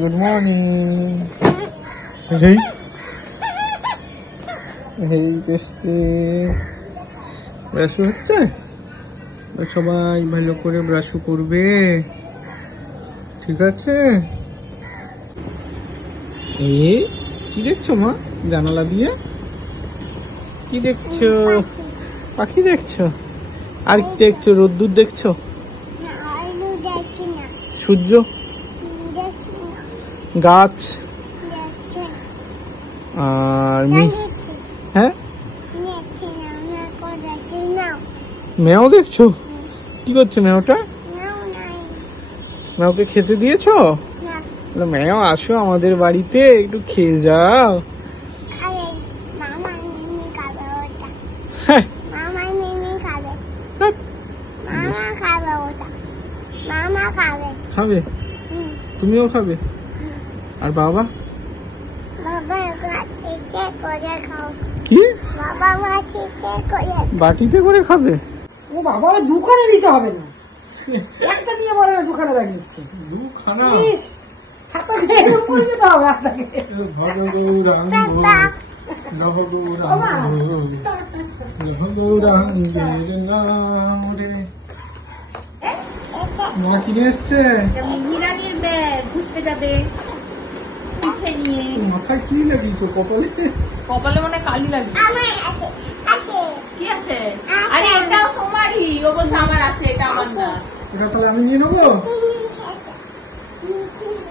Good morning. এই এই কেসটি ব্রাশ হচ্ছে, সবাই ভালো করে ব্রাশ করবে, ঠিক আছে? এই কি দেখছো মা জানালা দিয়ে? কি দেখছো? পাখি দেখছো? আর কি দেখছো? রোদ্দুর দেখছো? সূর্য, গাছ আর হ্যাঁ মেও দেখছো? কি করছে মেওটা? মেওকে খেতে দিয়েছো? মেও আসো আমাদের বাড়িতে, একটু খেয়ে যাও। খাবে? তুমিও খাবে? আর বাবা? কি বাটিতে করে খাবে? ও বাবা, দুখানে নিতে হবে না, একটা নিয়ে বলে না দুখানে ব্যাগ নিচ্ছে। দুখানা মা কিনে এসছে হিরানির ব্যাগ, ঘুরতে যাবে পিঠে নিয়ে। মাথায় কি লাগিয়েছো? কপালে? কপালে মনে কালি লাগে। কি আছে? আরে এটাও তোমারই। ও বলছে আমার আছে, এটা আমার না। এটা তাহলে আমি নিয়ে নেবো।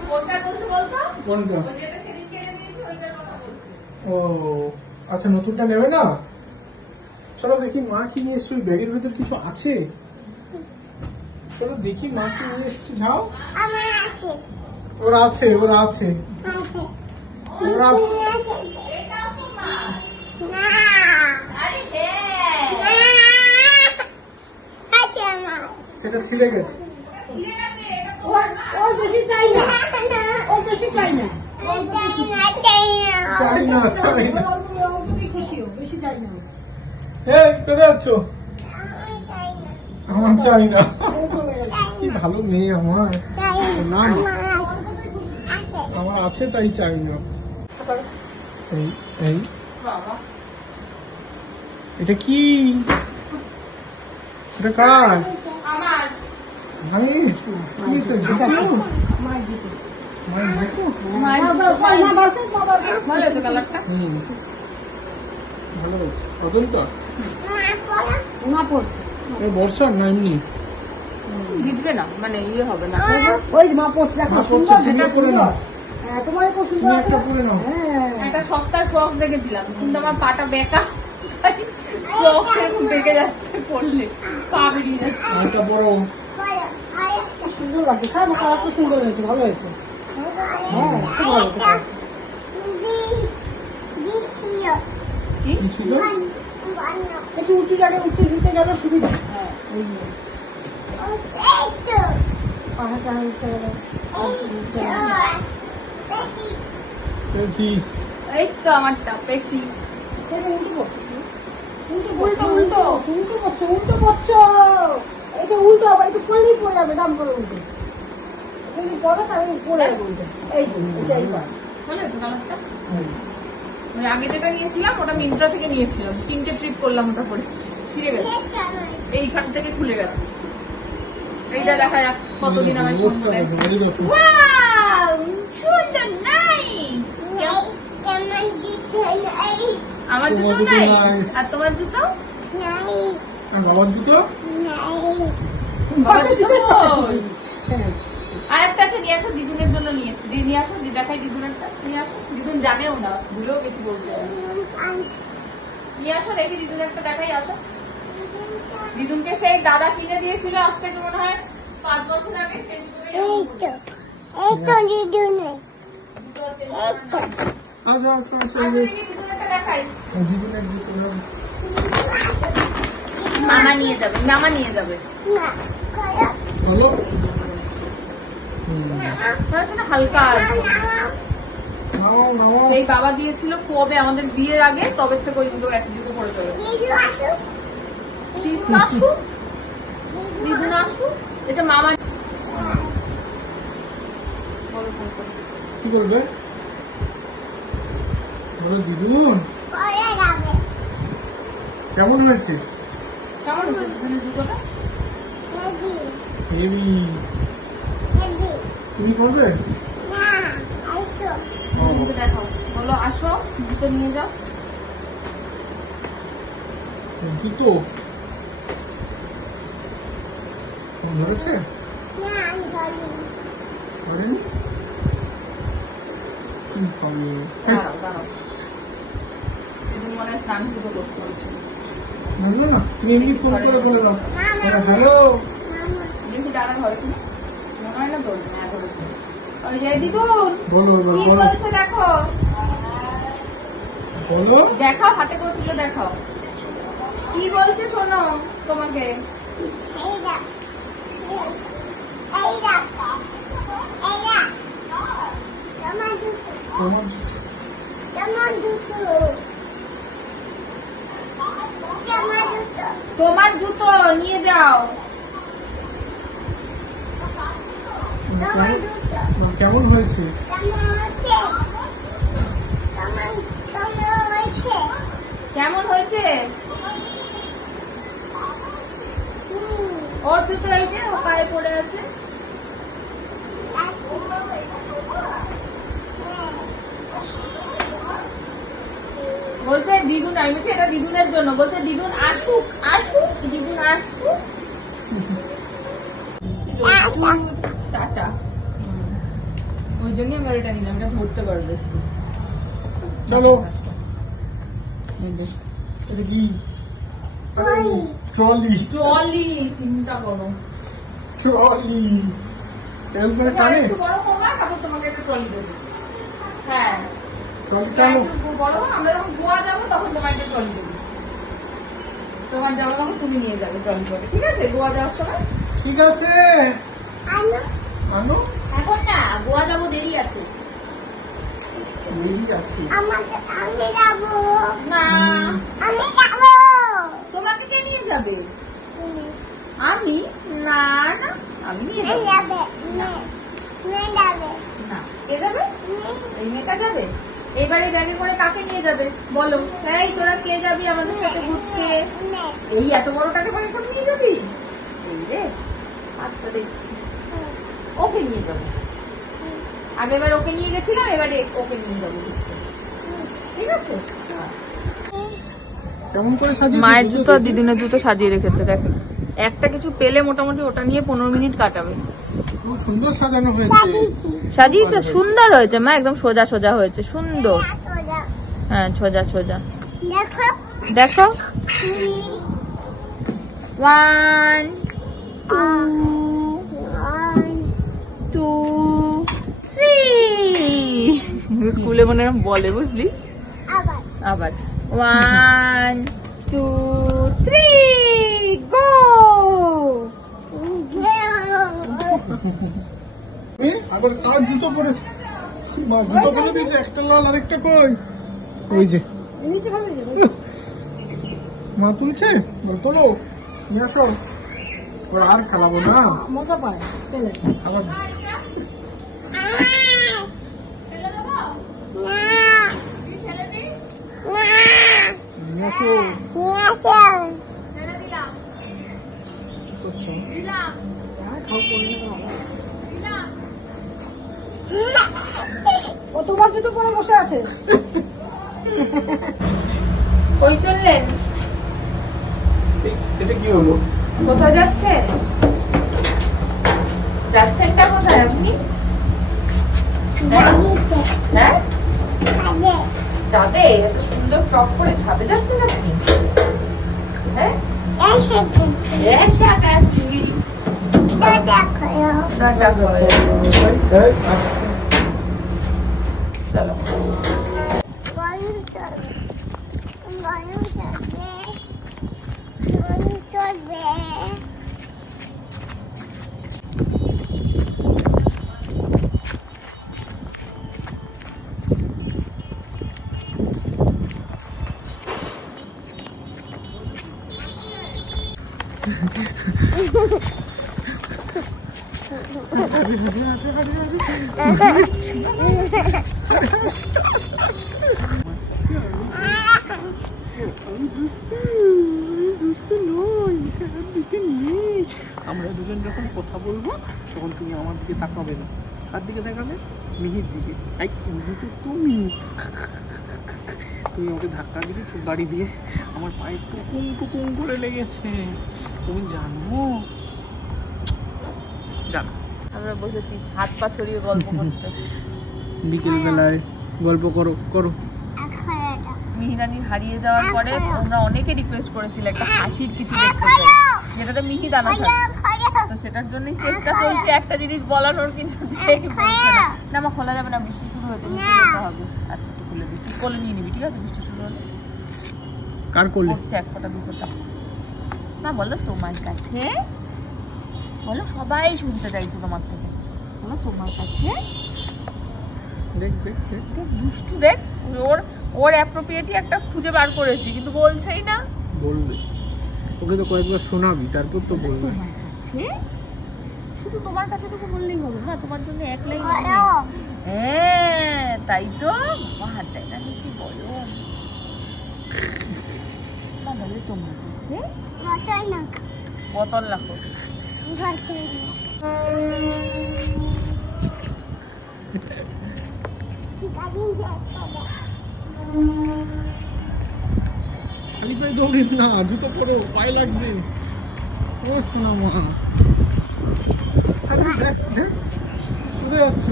কোনটা বলছে বলতো? কোনটা? যেটা সেদিন কিনে দিয়েছি ওইটার কথা বলছে। ও আচ্ছা, নতুনটা নেবে না? চলো দেখি মা কি নিয়ে এসছো। ব্যাগের ভেতর কিছু আছে? চলো দেখি মা কি নিয়ে এসছে। যাও। ওরা আছে, ওরা আছে, ওরা আছে। এটাও তোমার? আরে হ্যাঁ, সেটা ছিঁড়ে গেছে। ছিঁড়ে গেছে। এটা ওর বেশি চাই না, ওর বেশি চাই না, চাই না, চাই না। খুশি ও, বেশি চাই না। এই কোথায় যাচ্ছ? আমার চাই না। কি ভালো মেয়ে আমার। না আমার আছে তাই চাই না। এই এই বাবা, এটা কি? এটা কার? আমার। ভালো হয়েছে কালারটা? ভালো হচ্ছে। অজন্তা না পড়ছে, বর্ষার না এমনি ভিজবে না, মানে ইয়ে হবে না। ওই মা পড়ছে, মা পড়ছে, তুমিও পরে নাও। তোমার খুব সুন্দর তুমি একটা পরে নাও। একটা সস্তার ফ্রক্স দেখেছিলাম, কিন্তু আমার পাটা বেঁকা, ফ্রক্স এরকম বেঁকে যাচ্ছে, পড়লে পা বেরিয়ে যাচ্ছে। একটা বড় সুন্দর লাগছে, সারা কালার তো সুন্দর হয়েছে, ভালো হয়েছে। হ্যাঁ খুব ভালো হয়েছে। কি কি ছিল? একটু উঁচু জায়গায় উঠতে শুনতে গেলে সুবিধা। হ্যাঁ, পাহাড় টাহাড় উঠতে গেলে পেয়েছি। এই তো আমারটা পেছি। উল্টো করছো, উল্টো উল্টো উল্টো করছো, উল্টো করছো। এই যে উল্টো আবার একটু পড়লেই পড়ে যাবে, দাম করে উল্টো পড়ো, তাহলে পড়ে যাবে উল্টো। এই যে এটাই পাস বলেছো কালারটা। ওই আগে যেটা নিয়েছিলাম ওটা মিন্ত্রা থেকে নিয়েছিলাম, 3টে ট্রিপ করলাম ওটা পরে, ছিঁড়ে গেছে, এইখান থেকে খুলে গেছে। এইটা দেখা যাক কতদিন আমার সঙ্গে দেয়। ওয়াও, সুন্দর, নাইস। আমার জুতো নাইস, আর তোমার জুতো নাইস, আর বাবার জুতো বাবার জুতো কই? আর একটা আছে, নিয়ে আসো, দিদুনের জন্য নিয়েছি। নিয়ে আসো, দেখাই দিদুনেরটা, নিয়ে আসো। দিদুন জানেও না, ভুলেও গেছি বলতে। নিয়ে আসো, দেখি দিদুনেরটা দেখাই, আসো। দিদুনকে সেই দাদা কিনে দিয়েছিল আজ থেকে মনে হয় 5 বছর আগে, সেই জুতোটাই আচ্ছা আচ্ছা আচ্ছা। দিদুনেরটা দেখাই। জীবনের জুতো মামা নিয়ে যাবে, মামা নিয়ে যাবে। বলো হালকা নাও নাও। সেই বাবা দিয়েছিল কবে, আমাদের বিয়ের আগে, তবে থেকে ওই দুটো এক জুতো পরে চলে আসু। দিদুন আসু, এটা মামা। কি করবে বলো দিদুন? কেমন হয়েছে? কেমন হয়েছে জুতোটা? হেভি। তুমি করবে? দেখাও, বলো আসো জুতো নিয়ে যাও। জুতো ধরেছে? ধরেনি? কি হবে? দিদুন মনে হয় স্নান পুজো করছে। জানলো না? তুমি এমনি ফোন করে বলে দাও হ্যালো। তুমি দাদা ঘরে কিনা মনে হয় না ধরবে না, ধরেছে। ওই যে দিদুন বলো কি বলছে দেখো, বলো। দেখাও, হাতে করে তুলে দেখাও কি বলছে, শোনো তোমাকে। তোমার জুতো নিয়ে যাও। কেমন হয়েছে? কেমন হয়েছে? ওর জুতো এই যে ও পায়ে পড়ে আছে। বলছে দিদুন, আমি বলছি এটা দিদুনের জন্য, বলছে দিদুন আসুক আসুক, দিদুন আসুক। টাটা। ওই জন্য আমি এটা নিলাম, এটা ধরতে পারবে। চলো। এটা কি? ট্রলি। ট্রলি, চিন্তা করো। ট্রলি টানে? একটু বড় হোক, তারপর তোমাকে একটা ট্রলি দেবো। হ্যাঁ, ট্রলি টানো। একটু বড় হোক, আমরা যখন গোয়া যাবো তখন তোমার একটা ট্রলি দেবো। তোমার যাবো তখন তুমি নিয়ে যাবে ট্রলি করে, ঠিক আছে? গোয়া যাওয়ার সময়। ঠিক আছে আনো। এখন না, গোয়া যাবো, দেরি আছে। দেরি আছে? আমি যাবো না, আমি যাবো। তোমাকে কে নিয়ে যাবে? আমি? না না, আমি নিয়ে যাবো না। না, কে যাবে? এই মেয়েটা যাবে? এবারে ব্যাগে করে কাকে নিয়ে যাবে বলো? এই তোরা কে যাবি আমাদের সাথে ঘুরতে? এই এত বড়টাকে ব্যাগে করে নিয়ে যাবি? এই রে, আচ্ছা দেখছি, ওকে নিয়ে যাবো। আগেবার ওকে নিয়ে গেছিলাম, এবারে ওকে নিয়ে যাবো ঘুরতে, ঠিক আছে? কেমন করে সাজিয়ে? মায়ের জুতো আর দিদুনের জুতো সাজিয়ে রেখেছে, দেখেন। একটা কিছু পেলে মোটামুটি ওটা নিয়ে 15 মিনিট কাটাবে। খুব সুন্দর সাজানো হয়েছে। সাজিয়েছে, সুন্দর হয়েছে মা, একদম সোজা সোজা হয়েছে, সুন্দর। হ্যাঁ, সোজা সোজা। দেখো, 1 2 3। স্কুলে মনে হয় বলে, বুঝলি? আবার 1 2 3 গো। আবার কার জুতো পরে? মা জুতো পরে দিয়েছে, একটা লাল আরেকটা কই? ওই যে মা তুলছে, তোলো নিয়ে আসো। ওর আর খেলাবো না, মজা পায় আবার নিয়ে আসো। ও তোমার জুতো পরে বসে আছে। কই চললেন? এটা কি হলো? কোথায় যাচ্ছেন? যাচ্ছেনটা কোথায় আপনি? হ্যাঁ, ছাদে? এত সুন্দর ফ্রক পরে ছাদে যাচ্ছেন আপনি? হ্যাঁ, চলো। আমরা দুজন যখন কথা বলবো তখন তুমি আমার দিকে তাকাবে না। কার দিকে তাকাবে? মিহির দিকে। এই মিহি তো তুমি ওকে ধাক্কা দিলে চুল গাড়ি দিয়ে আমার পায়ে টুকুম টুকুম করে লেগেছে। তুমি জানো? জানো আমরা বসেছি হাত পা ছড়িয়ে গল্প করতে। বিকেল বেলায় গল্প করো করো। মিহিরানির হারিয়ে যাওয়ার পরে তোমরা অনেকে রিকোয়েস্ট করেছিল একটা হাসির কিছু দেখতে চাই, যেটাতে মিহি দানা থাকে। তো সেটার জন্যই চেষ্টা চলছে, একটা জিনিস বলানোর কিছু না। আমার খোলা যাবে না, বৃষ্টি শুরু হয়েছে, নিচে যেতে হবে। আচ্ছা একটু খুলে দিচ্ছি, কোলে নিয়ে নিবি, ঠিক আছে? বৃষ্টি শুরু হলে কার করলে পড়ছে এক ফোঁটা দু ফোঁটা। না বলো তোমার কাছে, বলো সবাই শুনতে চাইছো তোমার থেকে, বলো তোমার কাছে। দেখ দেখ দেখ দেখ দুষ্টু, দেখ ওর অ্যাপ্রোপ্রিয়েটই একটা খুঁজে বার করেছি, কিন্তু বলছেই না। বলবে, ওকে তো কয়েকবার শোনাবি তারপর তো বলবে। তোমার কাছে, শুধু তোমার কাছে টুকু বললেই হবে না, তোমার জন্য এক লাইন। হ্যাঁ তাই তো, হাত দেয় না নিচে, বলো না, বলে তোমার কাছে বোতল রাখো। খালি পায়ে দৌড়িস না, জুতো পরো, পায়ে লাগবে। ও শোনা মা, আরে দেখ দেখ কোথায় যাচ্ছ?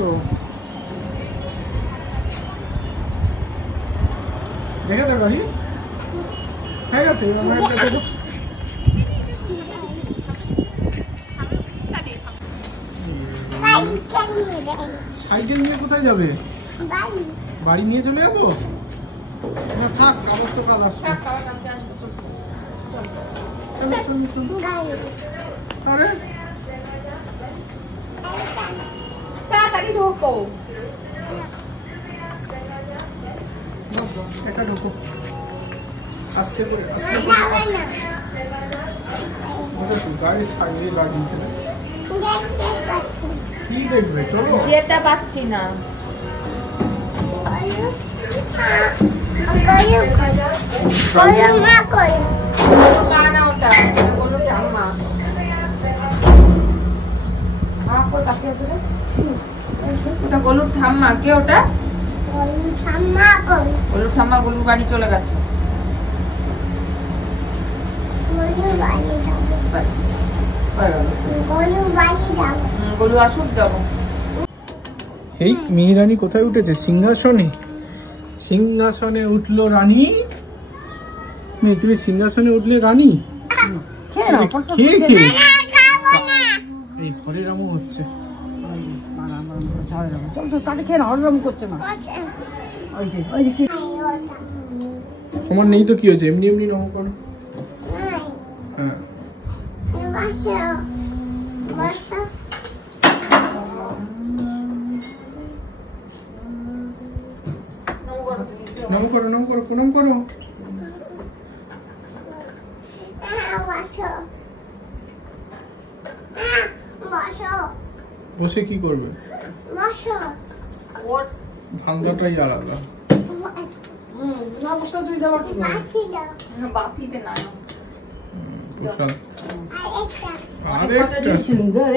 দেখে তো গাড়ি হয়ে গেছে। সাইকেল নিয়ে কোথায় যাবে? বাড়ি নিয়ে চলে যাবো? না থাক, আবার তো কাল আসবে। আরে তাড়াতাড়ি ঢোকো। এটা ঢোকো, আস্তে করে আস্তে করে। গাড়ির সাইডে দাঁড়িয়েছে, কি দেখবে? চলো। যেতে পারছি না। ওটা গলুর ঠাম্মা। কে ওটা? গলুর ঠাম্মা গলুর বাড়ি চলে গেছে। গলু আসুক, যাবো। এই মেয়েরানী কোথায় উঠেছে? সিংহাসনে। সিংহাসনে উঠলো রানী। মেয়ে তুমি সিংহাসনে উঠলে রানী? খেয়ে খেয়ে এই হরে রামও হচ্ছে। চল তো তাহলে খেয়ে না, হররাম করছে না। ওই যে ওই যে কি তোমার নেই তো কি হয়েছে? এমনি এমনি নম করো। হ্যাঁ নম করো, নম করো, প্রণাম করো। বসে কি করবে? ধান্দাটাই আলাদা। বাতিতে না প্রসাদ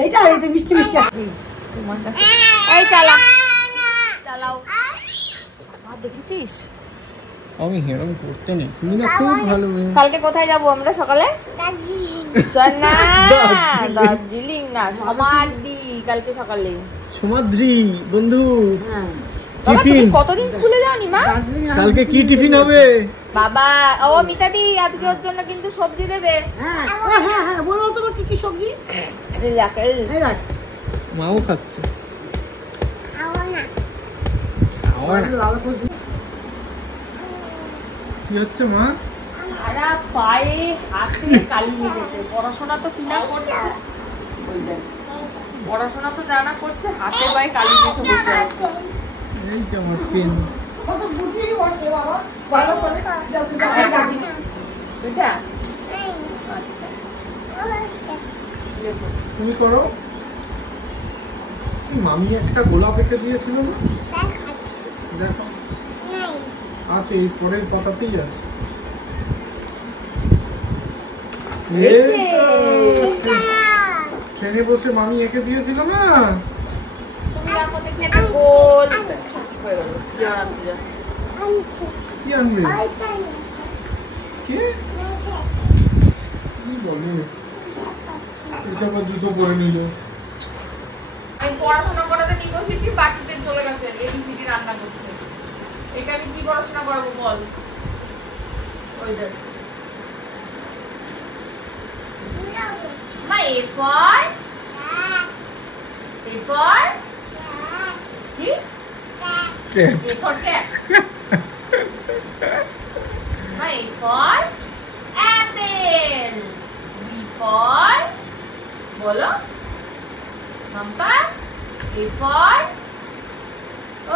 এটা মিষ্টি মিষ্টি। তোমার কাছে এই চালাও চালাও। দেখেছিস আমি হেরম করতে নেই, তুমি না খুব ভালো। কালকে কোথায় যাবো আমরা সকালে? না দার্জিলিং না, সমাধি। কালকে সকালে সমাদ্রি বন্ধু। বাবা টিফিন তুমি কতদিন স্কুলে যাওনি মা? কালকে কি টিফিন হবে? বাবা ও মিতাদি আজকে ওর জন্য কিন্তু সবজি দেবে। হ্যাঁ হ্যাঁ বলো তোমার কি কি সবজি? মাও খাচ্ছে। কি হচ্ছে মা? সারা পায়ে হাতে কালি লেগেছে। পড়াশোনা তো কিনা করছে, পড়াশোনা তো জানা করছে, হাতে পায়ে কালি লেগে বসে আছে। এই যে আমার পেন। এটা আচ্ছা তুমি করো। মামি একটা গোলাপ এঁকে দিয়েছিল না, দেখো আছে, এই পরের পাতাতেই আছে। ট্রেনে বসে মামি এঁকে দিয়েছিল না। তুমি রাখো দেখি একটা গোল হয়ে গেল। কি আনবে? কে কি বলে এসব জুতো পরে নিল। আমি পড়াশোনা করাতে নিয়ে বসেছি, বাটিতে চলে গেছে এবিসিডি রান্না করতে। এটা আমি কি পড়াশোনা করাবো বল? ওই দেখ মা, A for কি? A for cat. মা, A for apple. B for বলো মাম্পা। A for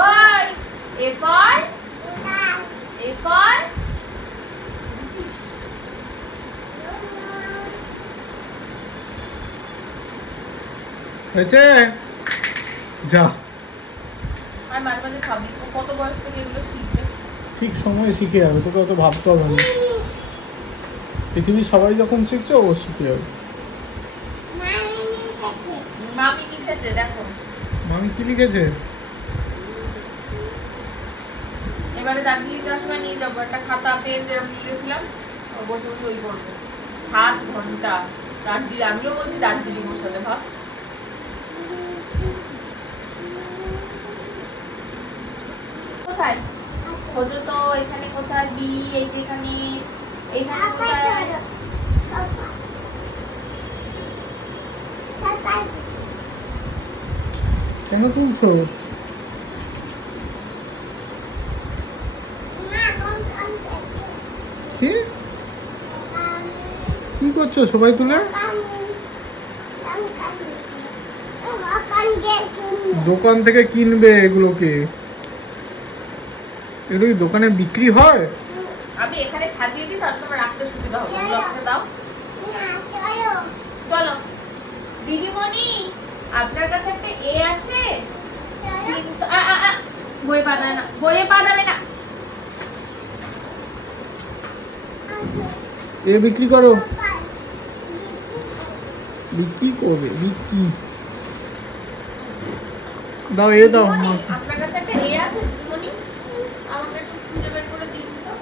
ওই A for হয়েছে যা। আমি মাঝে মাঝে ভাবি ও কত বয়স থেকে এগুলো শিখবে। ঠিক সময় শিখে যাবে, তোকে অত ভাবতে হবে না। পৃথিবীর সবাই যখন শিখছে ও শিখে যাবে। মামি লিখেছে দেখো। মামি কি লিখেছে? এবারে দার্জিলিং যাওয়ার সময় নিয়ে যাবো একটা খাতা পেন, যেরকম নিয়ে গেছিলাম, বসে বসে ওই করবো 7 ঘন্টা দার্জিলিং। আমিও বলছি দার্জিলিং ওর সাথে ভাব। কোথায় খোঁজো তো? এখানে কোথায় বি? এই যে এখানে, এইখানে কোথায়? কেন তুলছো? কি করছো সবাই তুলে? দোকান থেকে কিনবে এগুলোকে, এগুলো কি দোকানে বিক্রি হয়? আমি এখানে সাজিয়ে দিই, তাহলে তোমার রাখতে সুবিধা হবে। ব্লকটা দাও। চলো দিদিমণি, আপনার কাছে একটা এ আছে কিন্তু বইয়ে পা দেবে না, বইয়ে পা দেবে না। এ বিক্রি করো। বিক্রি করবে? বিক্রি দাও, এ দাও। আপনার কাছে একটা এ আছে দিদিমণি, আমাকে একটু খুঁজে বের করে দিন তো।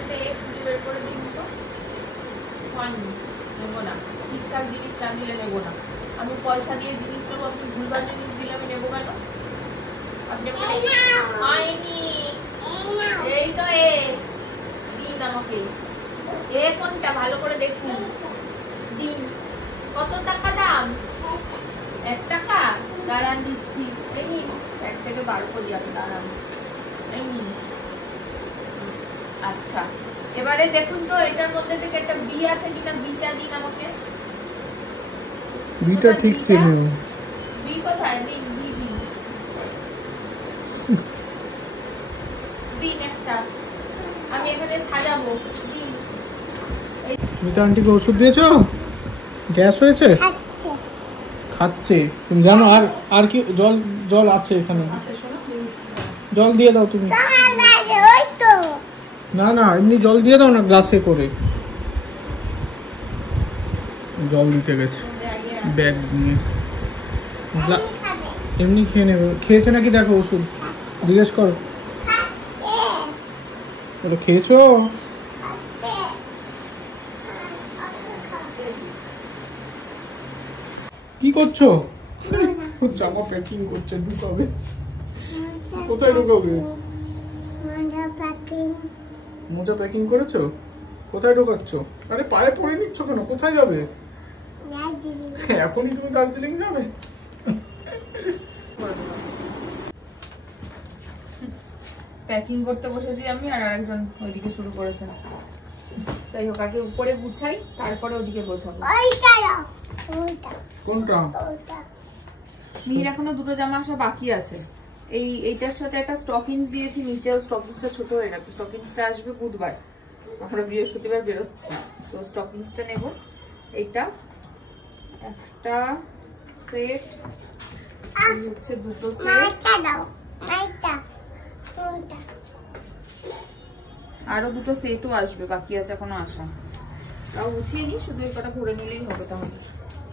একটা এ খুঁজে বের করে দিন তো। হয়নি, নেবো না। ঠিকঠাক জিনিস না দিলে নেবো না। আমি পয়সা দিয়ে জিনিস নেবো, আপনি ভুলভাল জিনিস দিলে আমি নেবো কেন? আপনি হয়নি। এই তো এ দিন আমাকে। এ কোনটা ভালো করে দেখুন দিন। কত টাকা দাম? 1 টাকা। দাঁড়ান দিচ্ছি। এই নিন, ব্যাগ থেকে বার করি আমি, দাঁড়ান। এই নিন। আচ্ছা, এবারে দেখুন তো এটার মধ্যে থেকে একটা বি আছে কিনা, বিটা দিন আমাকে। বিটা ঠিক ছিল। বি কোথায়? দিন, বি দিন। দিন একটা, আমি এখানে সাজাবো। দিন। মিতা আন্টিকে ওষুধ দিয়েছো? গ্যাস হয়েছে? খাচ্ছে। তুমি জানো আর আর কি? জল জল আছে এখানে, জল দিয়ে দাও তুমি। না না, এমনি জল দিয়ে দাও না, গ্লাসে করে। জল দিতে গেছে ব্যাগ নিয়ে। এমনি খেয়ে নেবে। খেয়েছে নাকি দেখো ওষুধ, জিজ্ঞেস করো। ওটা খেয়েছো? কি করছো? জামা প্যাকিং করছে, ঢুকাবে। কোথায় ঢুকাবে? মোজা প্যাকিং করেছো? কোথায় ঢোকাচ্ছ? আরে পায়ে পড়ে নিচ্ছ কেন? কোথায় যাবে? এখনই তুমি দার্জিলিং যাবে? প্যাকিং করতে বসেছি আমি, আর আরেকজন ওইদিকে শুরু করেছেন। যাই হোক, আগে উপরে গুছাই, তারপরে ওদিকে গোছাবো। কোনটা? মির এখনো 2টো জামা আসা বাকি আছে। এইটার সাথে একটা স্টকিংস দিয়েছি, নিচেও স্টকিংসটা ছোট হয়ে গেছে। স্টকিংসটা আসবে বুধবার, আমরা বৃহস্পতিবার বেরোচ্ছি, তো স্টকিংসটা নেব। এইটা একটা সেট, এই হচ্ছে দুটো সেট, আরো দুটো সেটও আসবে, বাকি আছে এখনো আসা। তাও গুছিয়ে নি, শুধু এই কটা ঘুরে নিলেই হবে। তাহলে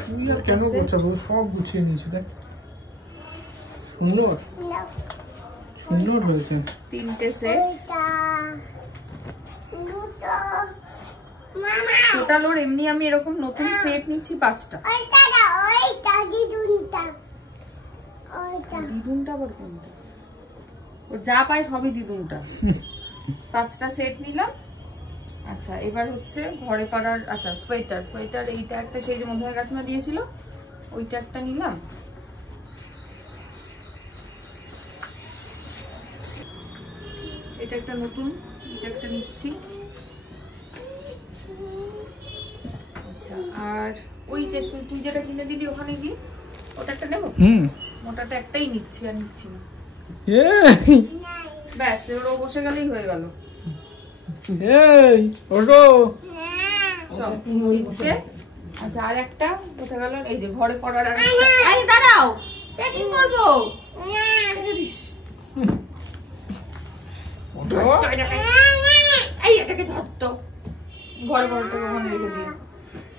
তুই আর কেন গোছাবো, সব গুছিয়ে নিয়েছি দেখ। সুন্দর সুন্দর হয়েছে। 3টে সেট টোটাল। ওর এমনি আমি এরকম নতুন সেট নিচ্ছি 5টা। দিদুনটা আবার কোনটা? ও যা পায় সবই দিদুনটা। 5টা সেট নিলাম। আচ্ছা এবার হচ্ছে ঘরে পাড়ার, আচ্ছা সোয়েটার এইটা একটা, সেই যে মধ্যে কাকিমা দিয়েছিল ওইটা একটা নিলাম। এটা একটা নতুন, এটা একটা নিচ্ছি। আচ্ছা আর ওই যে তুই যেটা কিনে দিলি ওখানে গিয়ে ওটা একটা নেবো। মোটাটা একটাই নিচ্ছি, আর নিচ্ছি না। ব্যাস ওরা বসে গেলেই হয়ে গেল। আচ্ছা আর একটা কোথায় গেল? এই যে ঘরে পড়ার। আরে দাঁড়াও, প্যাকিং করবো। এই এটাকে ধরতো, ঘরে পড়াটা ওখানে রেখে দিই।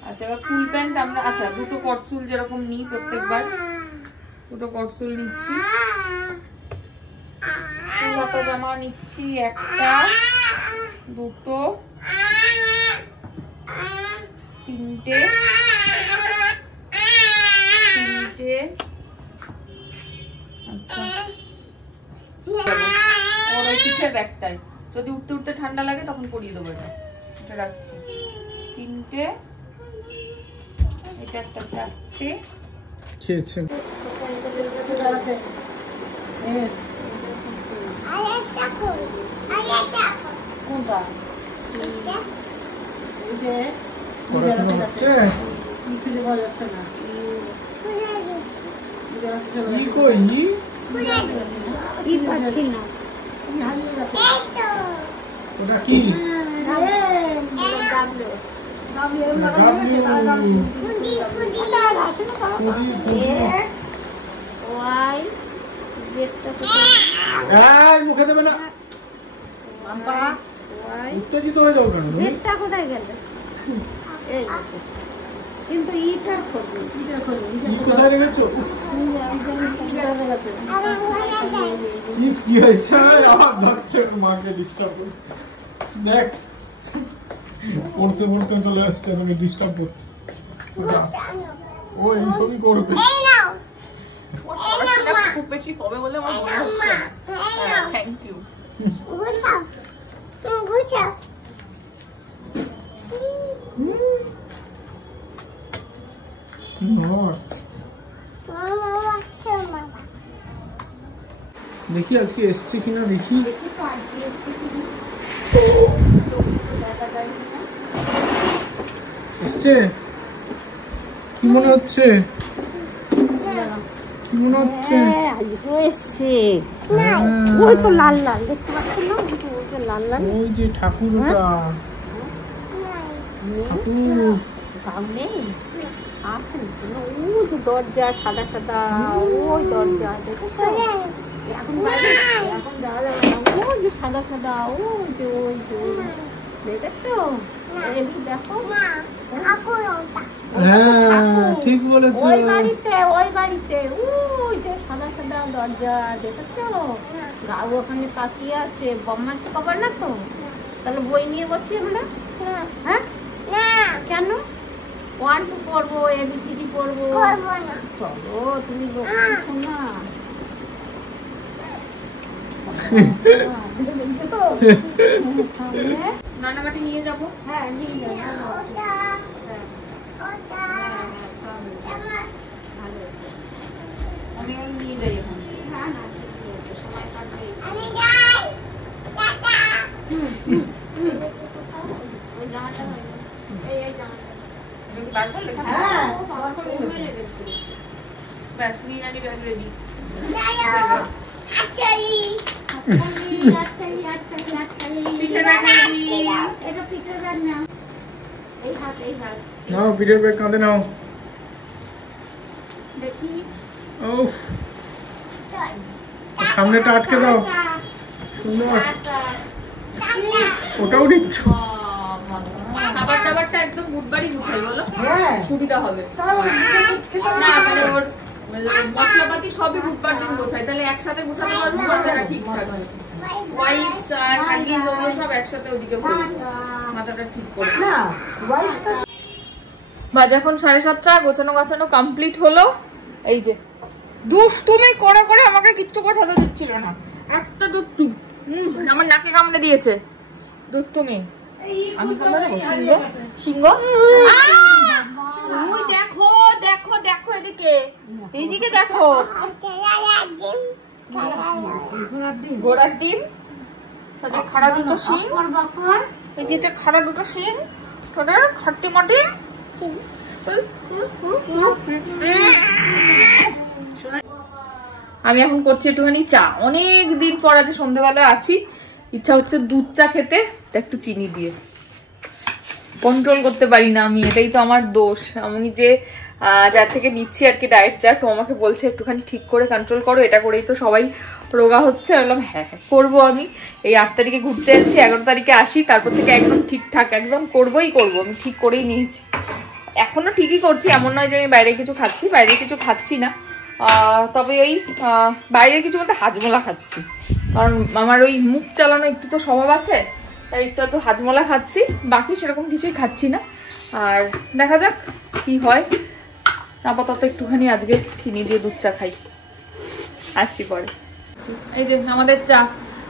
আচ্ছা এবার ফুল প্যান্ট আমরা, আচ্ছা দুটো কটসুল যেরকম নিই প্রত্যেকবার, দুটো কটসুল নিচ্ছি। ফুল হাতা জামা নিচ্ছি একটা, দুটো, 3টে। আচ্ছা ওর ওই পিঠের ব্যাগটাই, যদি উঠতে উঠতে ঠান্ডা লাগে তখন পরিয়ে দেবো। এটা রাখছি 3টে, এটা একটা 4টে। ওটা কি? মুখে দেবে না, উত্তেজিত হয়ে যাও কেন? কোথায় গেল? কিন্তু ইটা কোথায় রেখেছো? কি হয়েছে? আমার যাচ্ছে মাকে ডিস্টার্ব করে। দেখ পড়তে পড়তে চলে আসছে, তোকে ডিস্টার্ব করতে। ও এই সবই করবে। খুব বেশি হবে বলে আমার মনে হচ্ছে না। Thank you. দেখি আজকে এসছে কিনা, দেখি এসছে। কি মনে হচ্ছে? কি মনে হচ্ছে? আজকেও এসছে। ওই তো লাল লাল দেখতে পাচ্ছি না, ওই তো লাল লাল, ওই যে ঠাকুর, ওটা ঠাকুর গাও নেই আছে না? ওই যে দরজা সাদা সাদা, ওই দরজা দেখেছো? এখন এখন যাওয়া যাবে না। ওই যে সাদা সাদা, ওই যে দেখেছো? এদিকে দেখো, ঠিক বলেছো। ওই বাড়িতে ওই যে সাদা সাদা দরজা দেখেছো? গাও ওখানে তাকিয়ে আছে। বদমাশি খবর না তো? তাহলে বই নিয়ে বসি আমরা? হ্যাঁ কেন? 1 2 পড়বো, ABCD পড়বো। চলো তুমি বলছো না। নানাবাটি নিয়ে যাবো। হ্যাঁ নিয়ে যাবো। আমি ওর নিয়ে যাই এখন। সময় কাটবে। ওই জামাটা হয়ে যাবে, এই জামাটা। এটা কি বার করলে? হ্যাঁ ব্যাস মিনারি ব্যাগ রেডি। পিঠের ব্যাগ রেডি। এটা পিঠের ব্যাগ না, এই হাত নাও পিঠের ব্যাগ কাঁধে নাও। দেখি। ও সামনেটা আটকে দাও। সুন্দর, ওটাও নিচ্ছ। খাবার দাবারটা একদম বুধবারই গুছাই বলো, হ্যাঁ সুবিধা হবে। না মানে ওর মশলাপাতি সবই বুধবার দিন গোছাই, তাহলে একসাথে গোছাতে পারবো, মাথাটা ঠিক থাকবে। ওয়াইপস আর হ্যাগিস ওগুলো সব একসাথে ওদিকে করে মাথাটা ঠিক করে। না ওয়াইফটা বাজে এখন 7:30, গোছানো গাছানো কমপ্লিট হলো। এই যে দুষ্টুমি করে করে আমাকে কিচ্ছু গোছাতে দিচ্ছিল না, একটা দুষ্টু আমার নাকে কামড়ে দিয়েছে দুষ্টুমি। আমি সিংহ সিংহ ওই দেখো দেখো দেখো এদিকে এইদিকে দেখো, ঘোড়ার ডিম সাথে খাড়া দুটো শিং, এই যে এটা খাড়া দুটো শিং, ওটার খাট্টি মাটি। আমি এখন করছি একটুখানি চা, অনেক দিন পর আজ সন্ধ্যাবেলা আছি, ইচ্ছা হচ্ছে দুধ চা খেতে, একটু চিনি দিয়ে। কন্ট্রোল করতে পারি না আমি, এটাই তো আমার দোষ। আমি যে যার থেকে নিচ্ছি আর কি ডায়েট চা, তো আমাকে বলছে একটুখানি ঠিক করে কন্ট্রোল করো, এটা করেই তো সবাই রোগা হচ্ছে। আমি বললাম হ্যাঁ হ্যাঁ করবো। আমি এই 8 তারিখে ঘুরতে যাচ্ছি, 11 তারিখে আসি, তারপর থেকে একদম ঠিকঠাক একদম করবোই করবো, আমি ঠিক করেই নিয়েছি। এখনো ঠিকই করছি, এমন নয় যে আমি বাইরে কিছু খাচ্ছি, বাইরে কিছু খাচ্ছি না। তবে ওই বাইরের কিছু বলতে হাজমোলা খাচ্ছি, কারণ আমার ওই মুখ চালানো একটু তো স্বভাব আছে, তাই একটু হাজমোলা খাচ্ছি, বাকি সেরকম কিছুই খাচ্ছি না। আর দেখা যাক কি হয়, আপাতত একটুখানি আজকে চিনি দিয়ে দুধ চা খাই, আসছি পরে। এই যে আমাদের চা,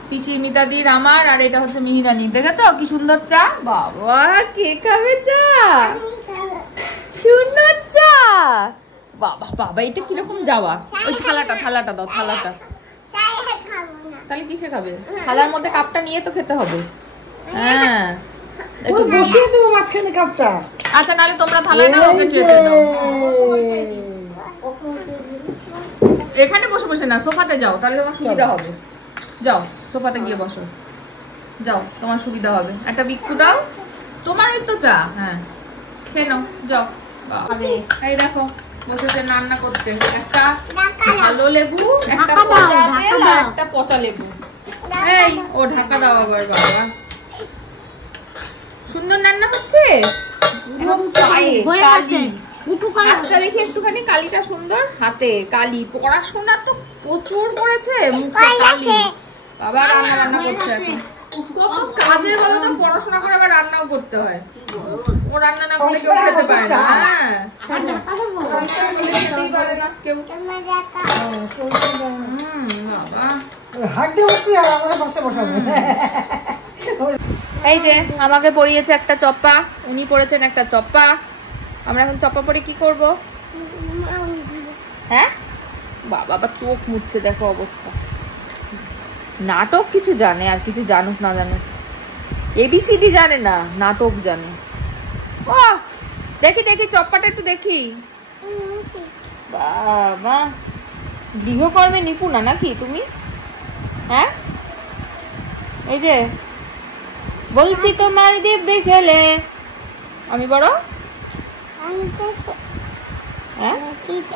পিসি মিতাদির আমার, আর এটা হচ্ছে মিহিরানি। দেখেছো কি সুন্দর চা, বাবা কে খাবে চা, সুন্দর চা। বাবা বাবা এটা কিরকম যাওয়া, ওই থালাটা থালাটা দাও, থালাটা। তাহলে কিসে খাবে, থালার মধ্যে কাপটা নিয়ে তো খেতে হবে। হ্যাঁ একটু বসিয়ে দেবো মাঝখানে কাপটা। আচ্ছা নাহলে তোমরা থালায় দাও, ওকে ট্রেতে দাও। এখানে বসে বসে না, সোফাতে যাও, তাহলে তোমার সুবিধা হবে। যাও সোফাতে গিয়ে বসো, যাও তোমার সুবিধা হবে। একটা বিক্কু দাও, তোমারই তো চা। হ্যাঁ খেয়ে নাও, যাও। এই দেখো বসেছে রান্না করতে, একটা ভালো লেবু, একটা পচা তেল আর একটা পচা লেবু। এই ও ঢাকা দাও আবার, বাবা সুন্দর রান্না হচ্ছে। হাতটা দেখি একটুখানি, কালিটা সুন্দর, হাতে কালি, পড়াশোনা তো প্রচুর করেছে, মুখে কালি। বাবা রান্না বান্না করছে এখন, কত কাজের বলো তো, পড়াশোনা করে আবার রান্নাও করতে হয়। ও রান্না না করলে কেউ খেতে পারে না। হ্যাঁ খেতেই পারে না কেউ। বাবা এই যে আমাকে পরিয়েছে একটা চপ্পা, উনি পরেছেন একটা চপ্পা। আমরা এখন চপ্পা পরে কি করব? হ্যাঁ বাবা আবার চোখ মুছছে, দেখো অবস্থা। নাটক কিছু জানে, আর কিছু জানুক না জানুক, এবিসিডি জানে না, নাটক জানে। ও দেখি দেখি চপ্পাটা একটু দেখি। বাবা গৃহকর্মে নিপুণা নাকি তুমি? হ্যাঁ এই যে বলছি তোমার দিব্যি খেলে আমি বড়, হ্যাঁ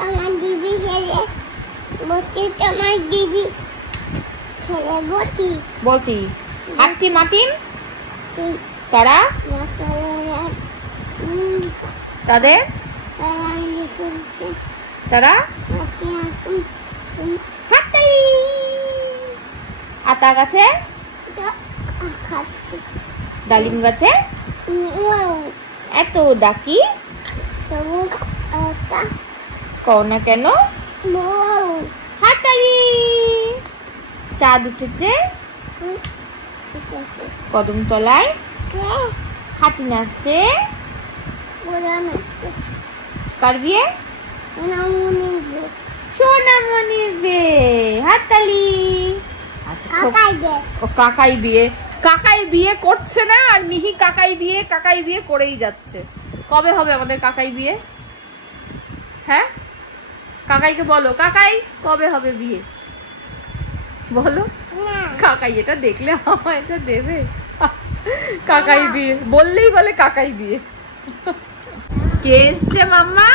আমার দিবি খেলে বলছি, তোমার দিবি খেলে বলছি বলছি হাটটি মাটিম তারা তাদের তারা হাততালি আতা গাছে, ডালিম গাছে এত ডাকি কও না কেন, হাততালি। চাঁদ উঠেছে কদম তলায়, হাতি নাচছে, কার বিয়ে? সোনামণির বিয়ে, হাততালি। ও কাকাই বিয়ে, কাকাই বিয়ে করছে না, আর মিহি কাকাই বিয়ে করেই যাচ্ছে। কবে হবে আমাদের কাকাই বিয়ে? হ্যাঁ কাকাইকে বলো, কাকাই কবে হবে বিয়ে বলো। কাকাই এটা দেখলে আমায় এটা দেবে, কাকাই বিয়ে বললেই বলে কাকাই বিয়ে। কে এসছে মাম্মা?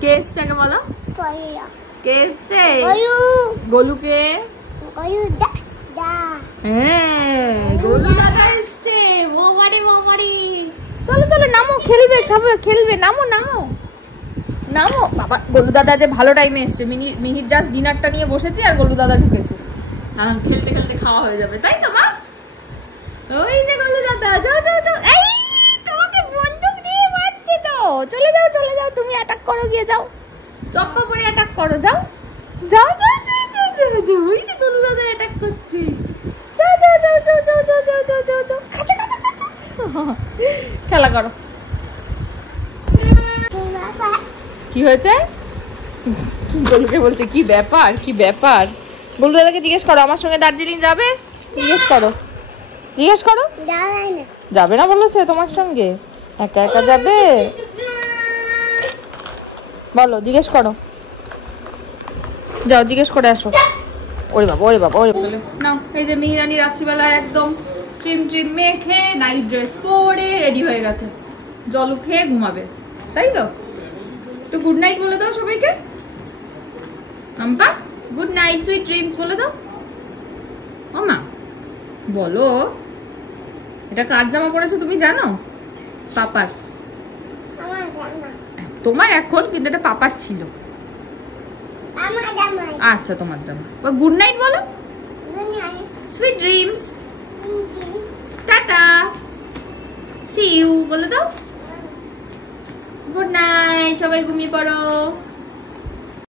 কে এসছে আগে বলো, কে এসছে? গয়ু গোলুকে। গয়ু দা দা হ্যাঁ, গোলু দাদা এসছে। বোমারি বোমারি। চলো চলো নামো, খেলবে খাবে খেলবে, নামো নামো নামো। বাবা গোলু দাদা যে ভালো টাইমে এসছে। মিহির জাস্ট ডিনারটা নিয়ে বসেছে আর গোলু দাদা ঢুকেছে। খেলতে খেলতে খাওয়া হয়ে যাবে, তাই তো মা? ওই যে গোলু দাদা, যাও যাও যাও। এই তোমাকে বন্দুক দিয়ে মারছে তো। চলে যাও চলে যাও, তুমি অ্যাটাক করো, গিয়ে যাও চপ্পা পরে অ্যাটাক করো, যাও যাও যাও যাও যাও যাও যাও। ওই যে গোলু দাদা অ্যাটাক করছে। যাও যাও যাও যাও যাও যাও যাও যাও যাও যাও। খাচা খাচা খাচা। খেলা করো। বাবা কি হয়েছে? গোলুকে বলছে কি ব্যাপার কি ব্যাপার। গোলু দাদাকে জিজ্ঞেস করো আমার সঙ্গে দার্জিলিং যাবে, জিজ্ঞেস করো জিজ্ঞেস করো। দাঁড়াই না যাবে না বলেছে তোমার সঙ্গে, একা একা যাবে বলো, জিজ্ঞেস করো, যাও জিজ্ঞেস করে আসো। ওরে বাবা ওরে বাবা ওরে না। এই যে মিহিরানি রাত্রিবেলা একদম ক্রিম ট্রিম মেখে নাইট ড্রেস পরে রেডি হয়ে গেছে, জল খেয়ে ঘুমাবে, তাই তো? একটু গুড নাইট বলে দাও সবাইকে। আম্পা গুড নাইট, সুইট ড্রিমস বলে দাও। ও মা বলো, এটা কার জামা পরেছো তুমি জানো? পাপার। আমার জামা তোমার এখন, কিন্তু এটা পাপার ছিল। আমার জামাই আচ্ছা তোমার জামা। গুড নাইট বলো, দুনিয়ায় sweet dreams, tata, see you বলে দাও। গুড নাইট, সবাই ঘুমিয়ে পড়ো।